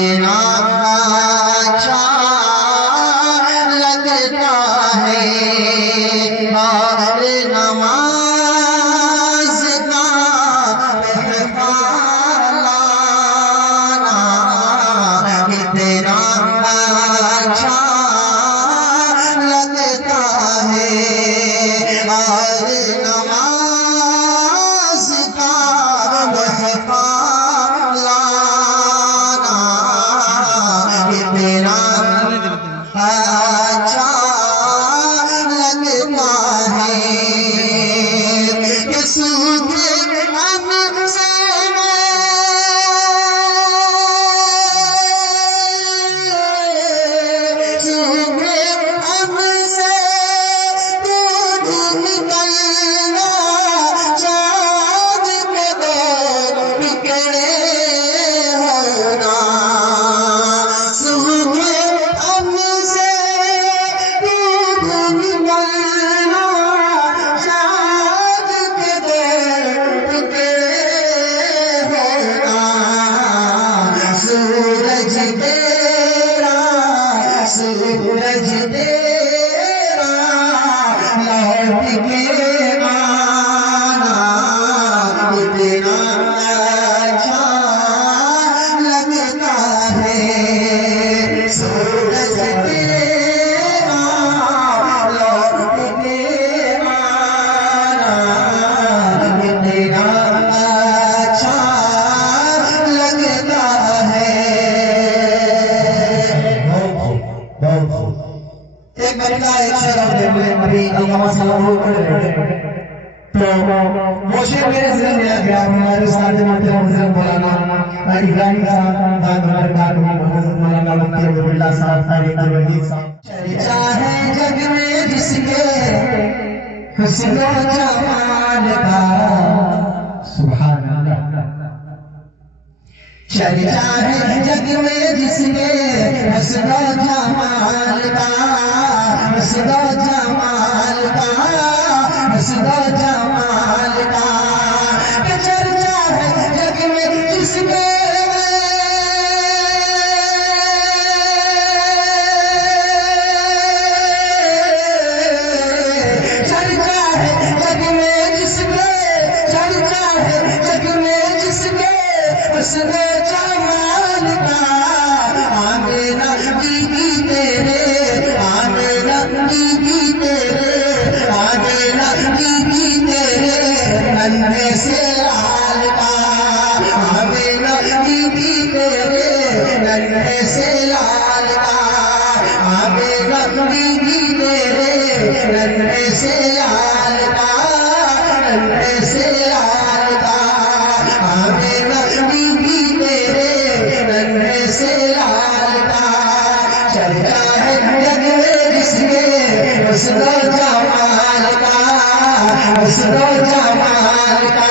کتنا اچھا لگتا ہے اور نماز کا پہچانا کتنا اچھا لگتا ہے اور نماز کا پہچانا کتنا اچھا لگتا ہے کہ سوکھے ہم سے سوکھے ہم سے دودھ نکلنا چاند کے دو بکھرے ہونا سوکھے ہم سے دودھ نکلنا چاند کے دو بکھرے ہونا سورج تیرا لوٹ کے آنا کتنا اچھا لگتا ہے سورج تیرا لوٹ کے آنا کتنا اچھا لگتا ہے ایک بندہ ایک شعر اپنے ابھی علامہ صاحب کو پڑھ رہے تھے تو وہ شعر میرے ذہن میں آ گیا ہمارے استاد محترم حضرت مولانا ابراہیم صاحب دامت برکاتہ حضرت مولانا مفتی عبداللہ صاحب طارق الوحید صاحب چاہے جگ میں جس کے حسن و جمال کا سبحان اللہ چاہے جگ میں جس کے حسن و جمال کا حسن و جمال کا حسن و جمال کا چرچا ہے جگ میں جس کے چرچا ہے جگ میں جس کے چرچا ہے جگ میں جس کے حسن و جمال کا آمینہ بی بی تیرے آمینہ بی بی تیرے آمینہ بی بی تیرے ننھے سے لال کا آمینہ بی بی تیرے ننھے سے لال کا آمینہ بی بی تیرے ننھے سے لال کا ننھے سے لال کا آمینہ بی بی تیرے ننھے سے لال کا چرچا ہے جگ میں جس کے حسن و جمال کا حسن و جمال کا